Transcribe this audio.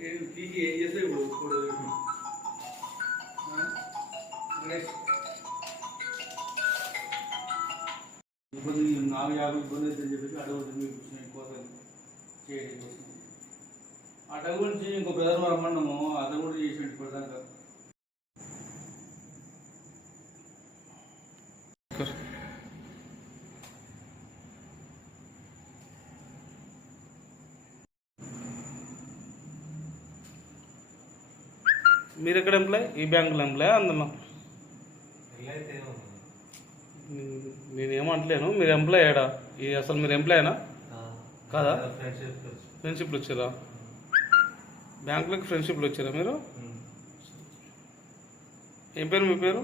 తీసి ఏం చేస్తే ఇప్పుడు ఇబ్బంది 450 ఇబ్బంది అవుతుందని చెప్పేసి అడవుతుంది కోసం చేయడం కోసం అటవ గురించి ఇంకో బ్రదర్ రమ్మన్నాము అతను కూడా చేసి ఇప్పటిదాకా. మీరు ఎక్కడ ఎంప్లాయ్? ఈ బ్యాంకులో ఎంప్లాయ్ అందులో? నేనేమంటలేను, మీరు ఎంప్లాయ్ ఏడా? అసలు మీరు ఎంప్లాయేనా కాదా? ఫ్రెండ్షిప్లు వచ్చారా? బ్యాంకులోకి ఫ్రెండ్షిప్లు వచ్చారా మీరు? ఏం పేరు మీ పేరు?